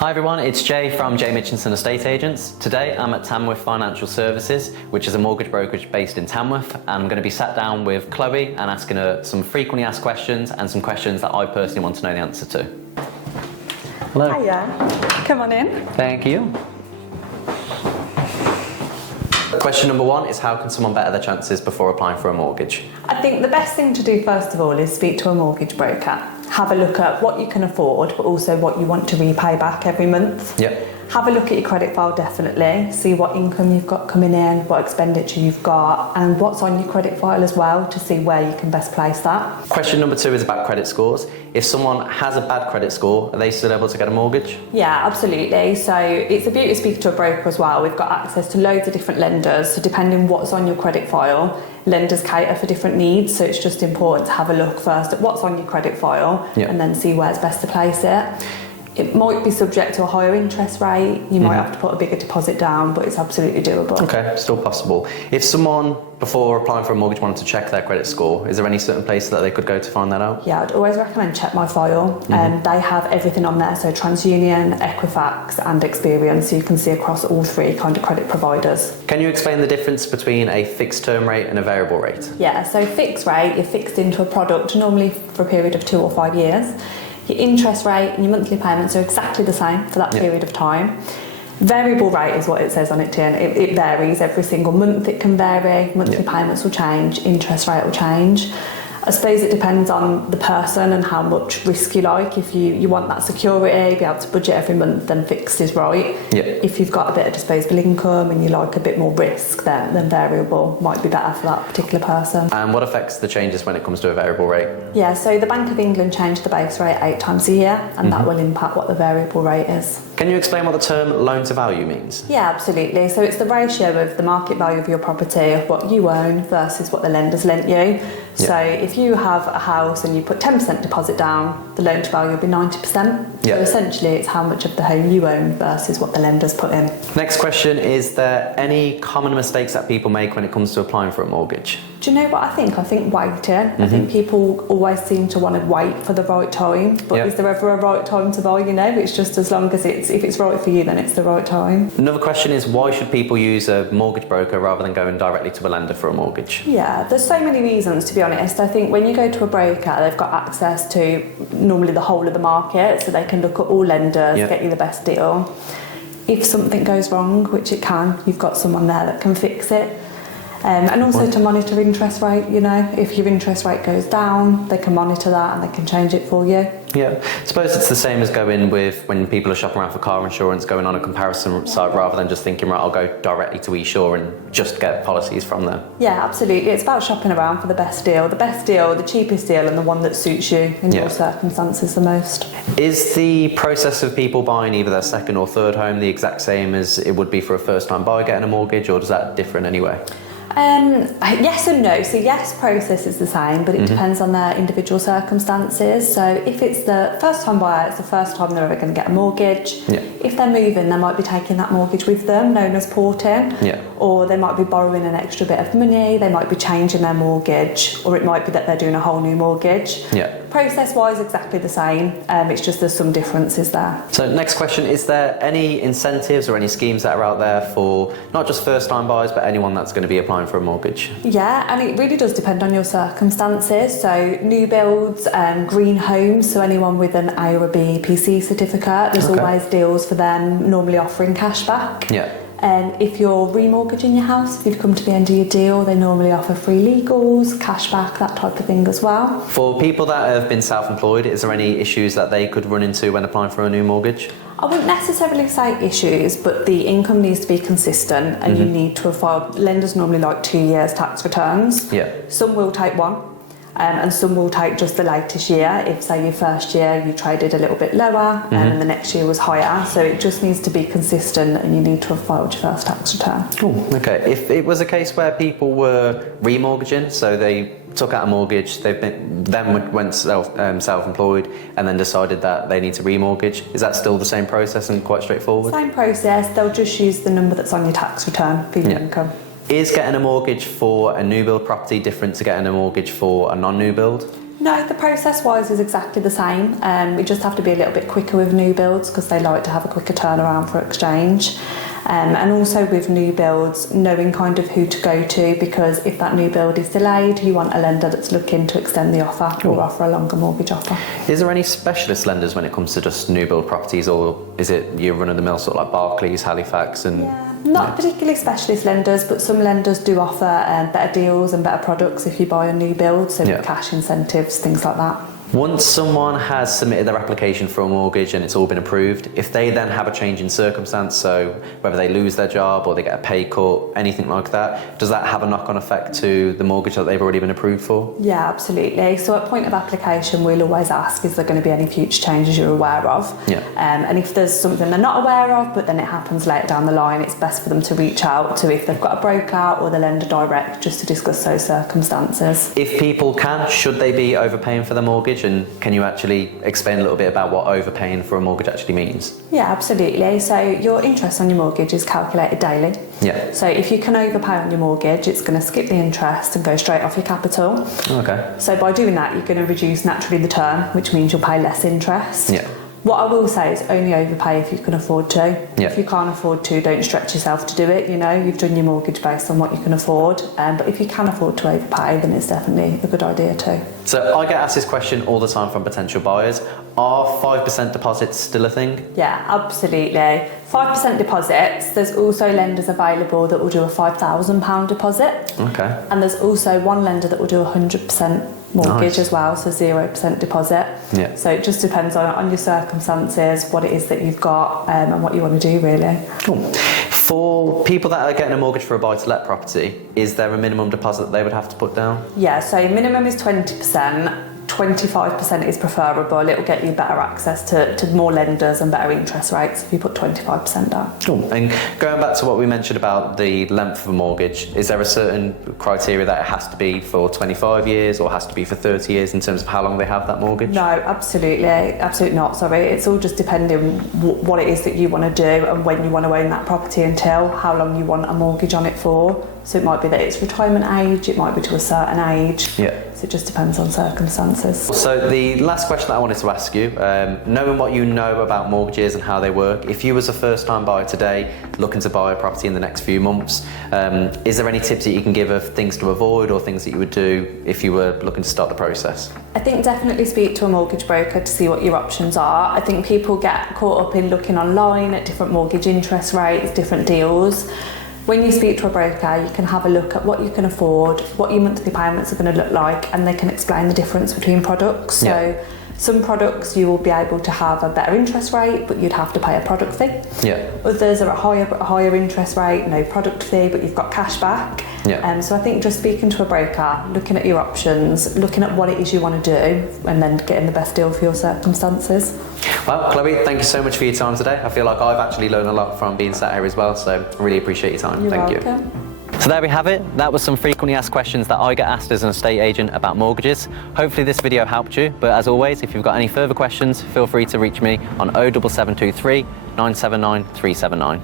Hi everyone, it's Jay from J Mitchinson Estate Agents. Today I'm at Tamworth Financial Services, which is a mortgage brokerage based in Tamworth, and I'm going to be sat down with Chloe and asking her some frequently asked questions and some questions that I personally want to know the answer to. Hello. Hiya, come on in. Thank you. Question number one is, how can someone better their chances before applying for a mortgage? I think the best thing to do first of all is speak to a mortgage broker. Have a look at what you can afford, but also what you want to repay back every month. Yep. Have a look at your credit file, definitely. See what income you've got coming in, what expenditure you've got, and what's on your credit file as well, to see where you can best place that. Question number two is about credit scores. If someone has a bad credit score, are they still able to get a mortgage? Yeah, absolutely. So it's a beauty to speak to a broker as well. We've got access to loads of different lenders. So depending what's on your credit file, lenders cater for different needs. So it's just important to have a look first at what's on your credit file, and then see where it's best to place it. It might be subject to a higher interest rate. You might have to put a bigger deposit down, but it's absolutely doable. Okay, still possible. If someone, before applying for a mortgage, wanted to check their credit score, is there any certain place that they could go to find that out? Yeah, I'd always recommend Check My File. They have everything on there, so TransUnion, Equifax and Experian, so you can see across all three kind of credit providers. Can you explain the difference between a fixed term rate and a variable rate? Yeah, so fixed rate, you're fixed into a product normally for a period of 2 or 5 years. Your interest rate and your monthly payments are exactly the same for that period of time. Variable rate is what it says on it, Tin. It varies every single month. It can vary. Monthly payments will change. Interest rate will change. I suppose it depends on the person and how much risk you like. If you want that security, be able to budget every month, then fixed is right. If you've got a bit of disposable income and you like a bit more risk, then variable might be better for that particular person. And what affects the changes when it comes to a variable rate? Yeah, so the Bank of England changed the base rate 8 times a year, and that will impact what the variable rate is. Can you explain what the term loan to value means? Yeah, absolutely. So it's the ratio of the market value of your property, of what you own versus what the lender's lent you. So if you have a house and you put 10% deposit down, the loan to value will be 90%. So essentially it's how much of the home you own versus what the lender's put in. Next question, is there any common mistakes that people make when it comes to applying for a mortgage? Do you know what I think? I think waiting. I think people always seem to want to wait for the right time, but is there ever a right time to buy? You know, it's just as long as if it's right for you, then it's the right time. Another question is, why should people use a mortgage broker rather than going directly to a lender for a mortgage? Yeah, there's so many reasons, to be honest. I think when you go to a broker, they've got access to normally the whole of the market, so they can look at all lenders, get you the best deal. If something goes wrong, which it can, you've got someone there that can fix it. And also to monitor interest rate, you know, if your interest rate goes down, they can monitor that and they can change it for you. Yeah, I suppose it's the same as going with when people are shopping around for car insurance, going on a comparison site rather than just thinking, right, I'll go directly to eSure and just get policies from them. Yeah, absolutely. It's about shopping around for the best deal, the cheapest deal, and the one that suits you in your circumstances the most. Is the process of people buying either their second or third home the exact same as it would be for a first-time buyer getting a mortgage, or does that differ in any way? Yes and no. So yes, process is the same, but it depends on their individual circumstances. So if it's the first time buyer, it's the first time they're ever going to get a mortgage. If they're moving, they might be taking that mortgage with them, known as porting. Or they might be borrowing an extra bit of money, they might be changing their mortgage, or it might be that they're doing a whole new mortgage. Process-wise, exactly the same. It's just there's some differences there. So next question, is there any incentives or any schemes that are out there for not just first-time buyers, but anyone that's going to be applying for a mortgage? Yeah, and it really does depend on your circumstances. So new builds, green homes, so anyone with an A or a B EPC certificate, there's always deals for them, normally offering cash back. If you're remortgaging your house, if you've come to the end of your deal, they normally offer free legals, cash back, that type of thing as well. For people that have been self-employed, is there any issues that they could run into when applying for a new mortgage? I wouldn't necessarily say issues, but the income needs to be consistent, and you need to have filed. Lenders normally like 2 years tax returns. Some will take 1. And some will take just the latest year. If, say, your first year you traded a little bit lower and the next year was higher. So it just needs to be consistent, and you need to have filed your first tax return. Okay. If it was a case where people were remortgaging, so they took out a mortgage, then went self-employed and then decided that they need to remortgage, is that still the same process and quite straightforward? Same process. They'll just use the number that's on your tax return for your income. Is getting a mortgage for a new build property different to getting a mortgage for a non-new build? No, the process-wise is exactly the same. We just have to be a little bit quicker with new builds because they like to have a quicker turnaround for exchange. And also with new builds, knowing kind of who to go to, because if that new build is delayed, you want a lender that's looking to extend the offer or offer a longer mortgage offer. Is there any specialist lenders when it comes to just new build properties, or is it your run-of-the-mill sort of like Barclays, Halifax and... Yeah, not particularly specialist lenders, but some lenders do offer better deals and better products if you buy a new build, so cash incentives, things like that. Once someone has submitted their application for a mortgage and it's all been approved, if they then have a change in circumstance, so whether they lose their job or they get a pay cut, anything like that, does that have a knock-on effect to the mortgage that they've already been approved for? Yeah, absolutely. So at point of application, we'll always ask, is there going to be any future changes you're aware of? Yeah. And if there's something they're not aware of, but then it happens later down the line, it's best for them to reach out to if they've got a broker or the lender direct, just to discuss those circumstances. If people can, should they be overpaying for their mortgage? And can you actually explain a little bit about what overpaying for a mortgage actually means? Yeah, absolutely. So your interest on your mortgage is calculated daily. Yeah. So if you can overpay on your mortgage, it's going to skip the interest and go straight off your capital. Okay. So by doing that, you're going to reduce naturally the term, which means you'll pay less interest. Yeah. What I will say is only overpay if you can afford to. Yeah. If you can't afford to, don't stretch yourself to do it. You know, you've done your mortgage based on what you can afford. But if you can afford to overpay, then it's definitely a good idea too. So I get asked this question all the time from potential buyers. Are 5% deposits still a thing? Yeah, absolutely. 5% deposits. There's also lenders available that will do a £5,000 deposit. Okay. And there's also one lender that will do 100% mortgage as well, so 0% deposit. Yeah. So it just depends on your circumstances, what it is that you've got, and what you want to do really. Cool. For people that are getting a mortgage for a buy-to-let property, is there a minimum deposit that they would have to put down? Yeah, so minimum is 20%. 25% is preferable. It will get you better access to more lenders and better interest rates if you put 25% down. Cool. And going back to what we mentioned about the length of a mortgage, is there a certain criteria that it has to be for 25 years or has to be for 30 years in terms of how long they have that mortgage? No, absolutely not, sorry. It's all just depending what it is that you want to do and when you want to own that property until, how long you want a mortgage on it for. So it might be that it's retirement age, it might be to a certain age. Yeah. So it just depends on circumstances. So the last question that I wanted to ask you, knowing what you know about mortgages and how they work, if you was a first-time buyer today looking to buy a property in the next few months, is there any tips that you can give of things to avoid or things that you would do if you were looking to start the process? I think definitely speak to a mortgage broker to see what your options are. I think people get caught up in looking online at different mortgage interest rates, different deals. When you speak to a broker, you can have a look at what you can afford, what your monthly payments are going to look like, and they can explain the difference between products. So some products you will be able to have a better interest rate, but you'd have to pay a product fee. Yeah. Others are a higher interest rate, no product fee, but you've got cash back. Yeah. So I think just speaking to a broker, looking at your options, looking at what it is you want to do, and then getting the best deal for your circumstances. Well, Chloe, thank you so much for your time today. I feel like I've actually learned a lot from being sat here as well, so I really appreciate your time. Thank you. So there we have it. That was some frequently asked questions that I get asked as an estate agent about mortgages. Hopefully this video helped you, but as always, if you've got any further questions, feel free to reach me on 07723 979 379.